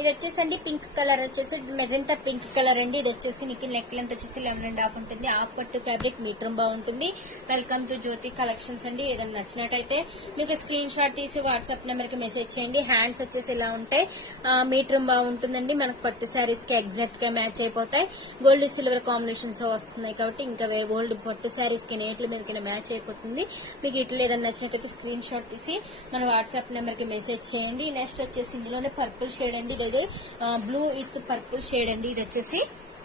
ఇది వచ్చేసండి pink colour వచ్చేసి మెజెంటా పింక్ కలర్ అండి. ఇది వచ్చేసి మీకు నెక్ లెంత్ వచ్చేసి 11.5 ఉంటుంది. హాఫ్ పట్టు ఫ్యాబ్రిక్ మీటర్ బాగుంటుంది. వెల్కమ్ టు జ్యోతి కలెక్షన్స్ అండి. ఏదైనా నచ్చినట్టయితే మీకు స్క్రీన్ షాట్ తీసి వాట్సాప్ నెంబర్ కి మెసేజ్ చేయండి. హ్యాండ్స్ వచ్చేసి ఇలా ఉంటాయి. మీటర్ బాగుంటుందండి. మనకు పట్టు శారీస్ కి ఎగ్జాక్ట్ గా మ్యాచ్ అయిపోతాయి. గోల్డ్ సిల్వర్ కాంబినేషన్స్ వస్తున్నాయి కాబట్టి ఇంకా గోల్డ్ పట్టు శారీస్ కి నేట్ల మీదకి మ్యాచ్ అయిపోతుంది. మీకు ఇట్లా ఏదైనా నచ్చినట్టయితే స్క్రీన్ షాట్ తీసి మన వాట్సాప్ నెంబర్ కి మెసేజ్ చేయండి. నెక్స్ట్ వచ్చేసి ఇందులోనే పర్పుల్ షేడ్ అండి. ఇది బ్లూ విత్ పర్పుల్ షేడ్ అండి. ఇది వచ్చేసి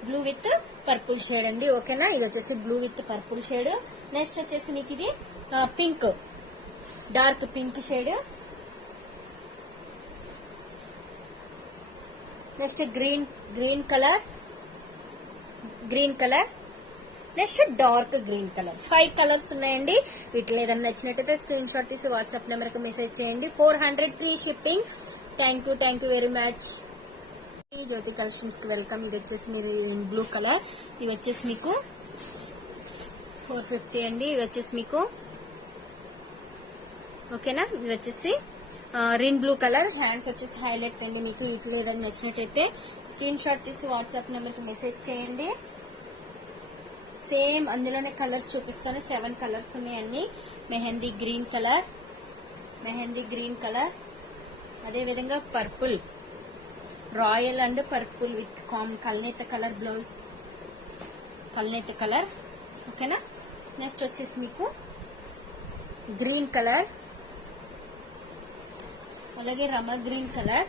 బ్లూ విత్ పర్పుల్ షేడ్ అండి. ఓకేనా, ఇది వచ్చేసి blue with purple shade. Next వచ్చేసి మీకు ఇది pink, dark pink shade. Next green colour, next dark green colour. 5 colours ఉన్నాయండి. వీటిలో ఏదైనా నచ్చినట్టయితే స్క్రీన్ షాట్ తీసి వాట్సాప్ నెంబర్ కి మెసేజ్ చేయండి. 400 free shipping. Thank you very much. Jyothi collections కి వెల్కమ్. ఇది వచ్చేసి మీరు బ్లూ కలర్. ఇవి వచ్చేసి మీకు 450 అండి. ఇవి వచ్చేసి మీకు ఓకేనా. ఇది వచ్చేసి రిన్ బ్లూ కలర్. హ్యాండ్స్ వచ్చేసి హైలైట్ అండి. మీకు వీటిలో ఏదైనా నచ్చినట్టయితే స్క్రీన్ షాట్ తీసి వాట్సాప్ నెంబర్ కి మెసేజ్ చేయండి. సేమ్ అందులోనే కలర్స్ చూపిస్తాను. 7 కలర్స్ ఉన్నాయండి. మెహందీ గ్రీన్ కలర్, అదే విధంగా purple, royal and purple with కల్నేత కలర్ బ్లౌజ్, కల్నేత కలర్. ఓకేనా. నెక్స్ట్ వచ్చేసి మీకు గ్రీన్ కలర్, అలాగే రమ గ్రీన్ కలర్,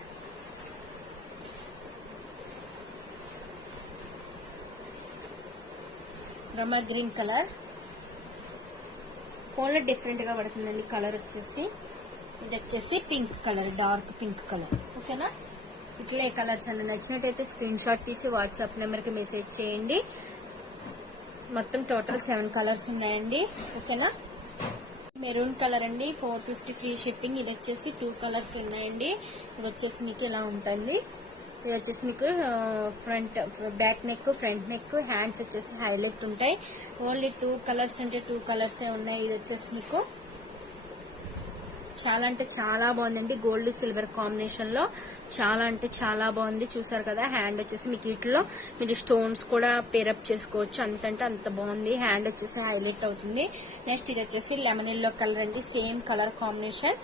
ఫోన్ లో డిఫరెంట్ గా పడుతుందండి కలర్ వచ్చేసి. ఇది వచ్చేసి pink colour, dark pink colour. ఓకేనా. ఇట్లా ఏ కలర్స్ అన్న నచ్చినట్టయితే స్క్రీన్ షాట్ తీసి వాట్సాప్ నెంబర్ కి మెసేజ్ చేయండి. మొత్తం టోటల్ 7 కలర్స్ ఉన్నాయండి. ఓకేనా. మెరూన్ కలర్ అండి, 450 ఫ్రీ షిప్పింగ్. ఇది వచ్చేసి 2 కలర్స్ ఉన్నాయండి. ఇది వచ్చేసి మీకు ఇలా ఉంటుంది. ఇది వచ్చేసి మీకు back neck, front neck, hands వచ్చేసి హైలైట్ ఉంటాయి. ఓన్లీ 2 కలర్స్ అంటే 2 కలర్సే ఉన్నాయి. ఇది వచ్చేసి మీకు చాలా అంటే చాలా బాగుందండి. గోల్డ్ సిల్వర్ కాంబినేషన్ లో చాలా అంటే చాలా బాగుంది. చూసారు కదా. హ్యాండ్ వచ్చేసి మీకు వీటిలో మీరు స్టోన్స్ కూడా పేరప్ చేసుకోవచ్చు. అంతంటే అంత బాగుంది. హ్యాండ్ వచ్చేసి హైలైట్ అవుతుంది. నెక్స్ట్ ఇది వచ్చేసి లెమన్ ఎల్లో కలర్ అండి. Same colour combination,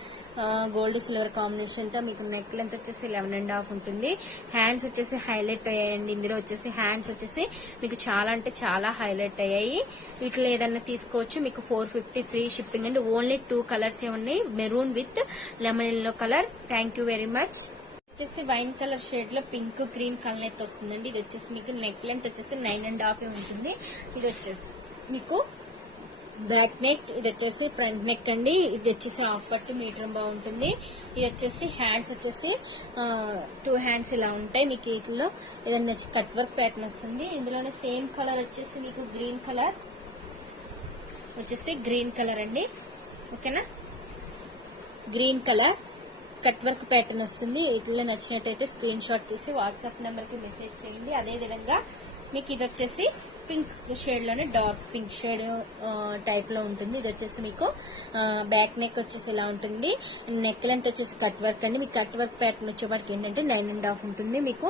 gold silver combination తో మీకు నెక్ లెంత్ వచ్చేసి 11.5 ఉంటుంది. హ్యాండ్స్ వచ్చేసి హైలైట్ అయ్యాయండి. ఇందులో వచ్చేసి హ్యాండ్స్ వచ్చేసి మీకు చాలా అంటే చాలా హైలైట్ అయ్యాయి. వీటిలో ఏదన్నా తీసుకోవచ్చు. మీకు 450 ఫ్రీ షిప్పింగ్ అండి. ఓన్లీ 2 కలర్స్ ఏ ఉన్నాయి, maroon with lemon yellow colour. Thank you very much. వచ్చేసి వైన్ కలర్ షేడ్ లో పింక్ గ్రీన్ కలర్ వస్తుందండి. ఇది వచ్చేసి మీకు నెక్ లెంత్ వచ్చేసి 9.5 ఉంటుంది. ఇది వచ్చేసి మీకు బ్యాక్ నెక్, ఇది వచ్చేసి ఫ్రంట్ నెక్ అండి. ఇది వచ్చేసి హాఫ్ పట్టు మీటర్ బాగుంటుంది. ఇది వచ్చేసి హ్యాండ్స్ వచ్చేసి 2 హ్యాండ్స్ ఇలా ఉంటాయి. మీకు వీటిలో ఏదైనా కట్ వర్క్ ప్యాటర్న్ వస్తుంది. ఇందులోనే సేమ్ కలర్ వచ్చేసి మీకు గ్రీన్ కలర్ అండి. ఓకేనా. Green colour cut work pattern వస్తుంది. వీటిలో నచ్చినట్టయితే స్క్రీన్ షాట్ తీసి వాట్సాప్ నెంబర్ కి మెసేజ్ చేయండి. అదే విధంగా మీకు ఇది వచ్చేసి పింక్ షేడ్ లోనే డార్క్ పింక్ షేడ్ టైప్ లో ఉంటుంది. ఇది వచ్చేసి మీకు బ్యాక్ నెక్ వచ్చేసి ఇలా ఉంటుంది. నెక్ లెంత్ వచ్చేసి కట్ వర్క్ అండి. మీకు కట్ వర్క్ ప్యాటర్న్ వచ్చేవాడికి ఏంటంటే 9.5 ఉంటుంది. మీకు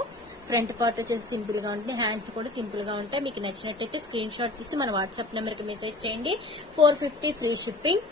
ఫ్రంట్ పార్ట్ వచ్చేసి సింపుల్ గా ఉంటుంది. హ్యాండ్స్ కూడా సింపుల్ గా ఉంటాయి. మీకు నచ్చినట్టయితే స్క్రీన్ షాట్ తీసి మన వాట్సాప్ నెంబర్ కి మెసేజ్ చేయండి. 450 ఫ్రీ షిప్పింగ్.